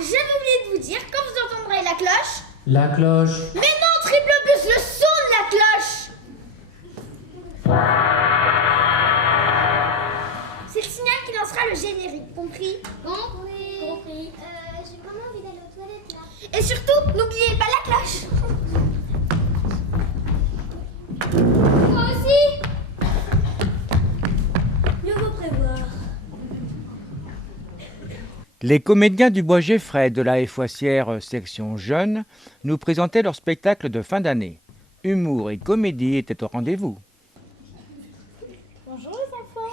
j'avais oublié de vous dire, quand vous entendrez la cloche... La cloche. Mais non, Triple Bus, le son de la cloche! C'est le signal qui lancera le générique, compris? Compris. J'ai vraiment envie d'aller aux toilettes là. Et surtout, n'oubliez pas la cloche! Moi aussi. Mieux vaut prévoir. Les comédiens du Bois Geffray de la Foissière section jeune nous présentaient leur spectacle de fin d'année. Humour et comédie étaient au rendez-vous. Bonjour les enfants.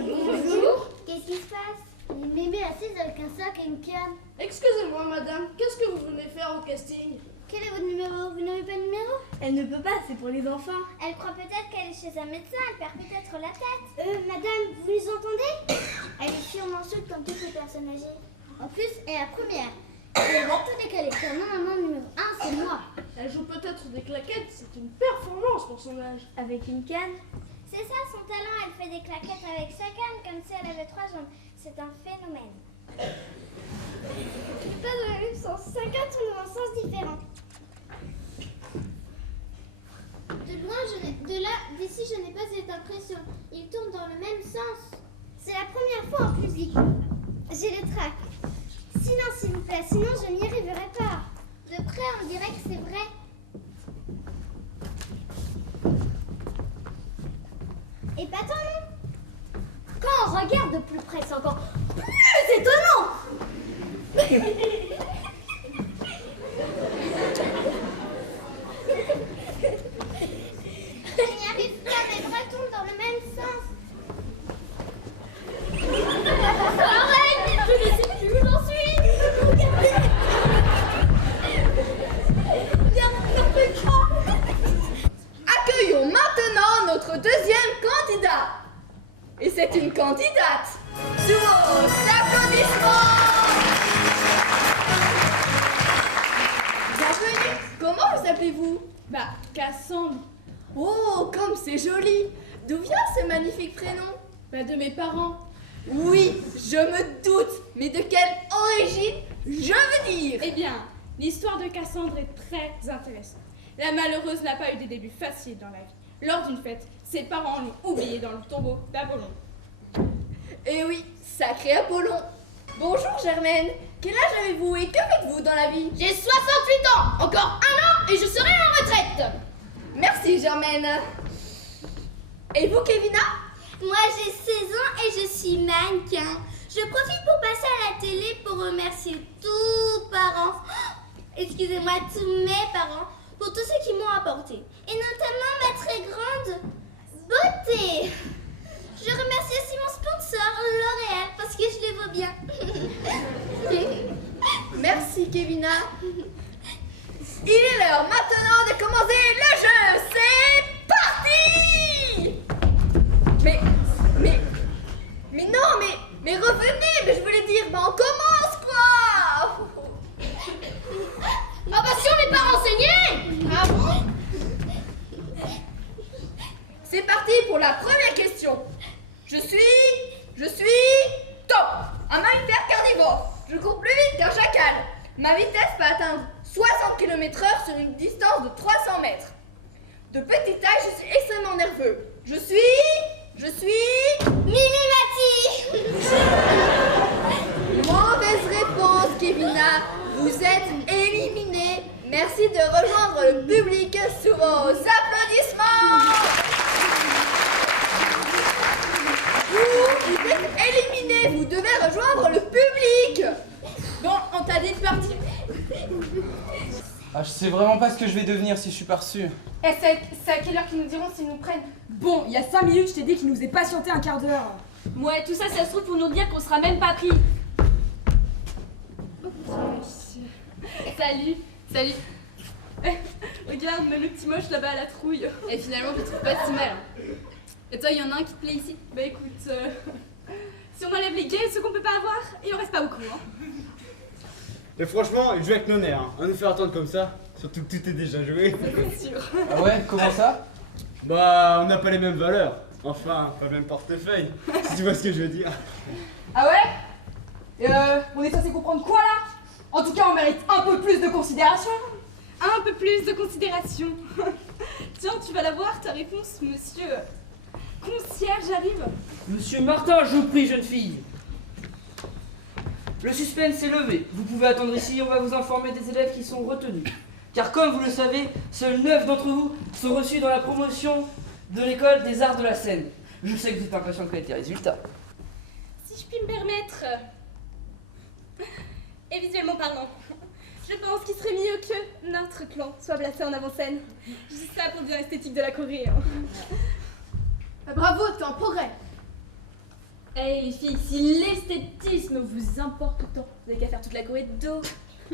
Bonjour! Qu'est-ce qui se passe? Une bébé assise avec un sac et une canne. Excusez-moi madame, qu'est-ce que vous venez faire au casting? Quel est votre numéro? Vous n'avez pas de numéro? Elle ne peut pas, c'est pour les enfants. Elle croit peut-être qu'elle est chez un médecin, elle perd peut-être la tête. Madame, vous nous entendez? Elle est sûrement soude comme toutes les personnes âgées. En plus, elle est la première. Et elle va tout décaler. Normalement, numéro 1, c'est moi. Elle joue peut-être des claquettes, c'est une performance pour son âge. Avec une canne. C'est ça son talent, elle fait des claquettes avec sa canne comme si elle avait 3 jambes. C'est un phénomène. Je pas dans le même sens, 50 tournent dans un sens différent. D'ici, je n'ai pas cette impression. Ils tournent dans le même sens. C'est la première fois en public. J'ai le trac. Sinon, s'il vous plaît, sinon je n'y arriverai pas. De près, on dirait que c'est vrai. Et pas tant non. Quand on regarde de plus près, c'est encore plus étonnant! Je n'y arrive pas, mes bras tournent dans le même sens. Arrête! Je ne sais plus où j'en suis! Regardez! Bien, Accueillons maintenant notre deuxième candidat. Et c'est une candidate. Sous vos applaudissements. Bienvenue. Comment vous appelez-vous? Bah, Cassandre. Oh, comme c'est joli. D'où vient ce magnifique prénom? Bah, de mes parents. Oui, je me doute. Mais de quelle origine, je veux dire? Eh bien, l'histoire de Cassandre est très intéressante. La malheureuse n'a pas eu des débuts faciles dans la vie. Lors d'une fête, ses parents l'ont oubliée dans le tombeau d'Apollon. Eh oui, sacré Apollon. Bonjour Germaine. Quel âge avez-vous et que faites-vous dans la vie? J'ai 68 ans! Encore un an et je serai en retraite! Merci Germaine. Et vous Kevina? Moi, j'ai 16 ans et je suis mannequin. Je profite pour passer à la télé pour remercier tous parents. Excusez-moi, tous mes parents, pour tout ce qu'ils m'ont apporté. Et notamment ma très grande beauté. Je remercie aussi mon sponsor, L'Oréal, parce que je les vaux bien. Merci Kevina. Il est l'heure maintenant de commencer le jeu. C'est parti. Mais non, mais revenez, mais je voulais dire, on commence quoi. Ah bah si on n'est pas renseigné! Ah bon? C'est parti pour la première question. Je suis top, un mammifère carnivore. Je cours plus vite qu'un chacal. Ma vitesse peut atteindre 60 km/h sur une distance de 300 mètres. De petite taille, je suis extrêmement nerveux. Je suis... Mimimati. Mauvaise réponse, Kevina. Vous êtes éliminée. Merci de rejoindre le public sous vos applaudissements. Vous êtes éliminés. Vous devez rejoindre le public. Bon, on t'a dit de partir. Ah, je sais vraiment pas ce que je vais devenir si je suis pas reçu. Et c'est à quelle heure qu'ils nous diront s'ils nous prennent? Bon, il y a 5 minutes, je t'ai dit qu'il nous est patienté un quart d'heure. Ouais, tout ça se trouve pour nous dire qu'on sera même pas pris. Salut. Regarde, même le petit moche là-bas à la trouille. Et finalement, je trouve pas si mal. Et toi, il y en a un qui te plaît ici? Bah écoute, si on enlève les gays, ceux qu'on peut pas avoir, il en reste pas beaucoup. Hein. Mais franchement, il joue avec nos nerfs, hein. On va nous faire attendre comme ça, surtout que tout est déjà joué. C'est sûr. Ah ouais, comment ça? Bah, on n'a pas les mêmes valeurs. Enfin, pas le même portefeuille, si tu vois ce que je veux dire. Ah ouais? On est censé comprendre quoi là? En tout cas, on mérite un peu plus de considération. Un peu plus de considération. Tiens, tu vas la voir, ta réponse, monsieur. Concierge arrive. Monsieur Martin, je vous prie, jeune fille. Le suspense est levé. Vous pouvez attendre ici, on va vous informer des élèves qui sont retenus. Car comme vous le savez, seuls 9 d'entre vous sont reçus dans la promotion de l'école des arts de la scène. Je sais que vous êtes impatient de connaître les résultats. Si je puis me permettre. Et visuellement parlant, je pense qu'il serait mieux que notre clan soit placé en avant-scène. Je dis ça pour dire l'esthétique de la Corée. Bravo, t'es en progrès. Hey les filles, si l'esthétisme vous importe autant, vous n'avez qu'à faire toute la Corée de dos.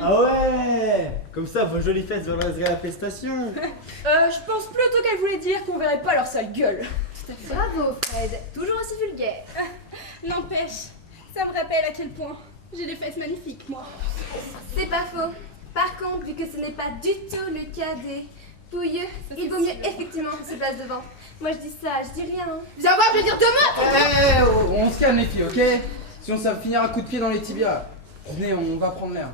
Ah ouais. Comme ça, vos jolies fesses valoriseraient la prestation. Je pense plutôt qu'elle voulait dire qu'on verrait pas leur sale gueule. Bravo, Fred. Toujours aussi vulgaire. N'empêche, ça me rappelle à quel point j'ai des fesses magnifiques, moi. C'est pas faux. Par contre, vu que ce n'est pas du tout le cas des pouilleux, il vaut mieux effectivement qu'on se place devant. Moi je dis ça, je dis rien. Hein. Viens voir, je veux dire deux mots. On se calme les filles, ok? Sinon ça va finir un coup de pied dans les tibias. Venez, on va prendre l'air.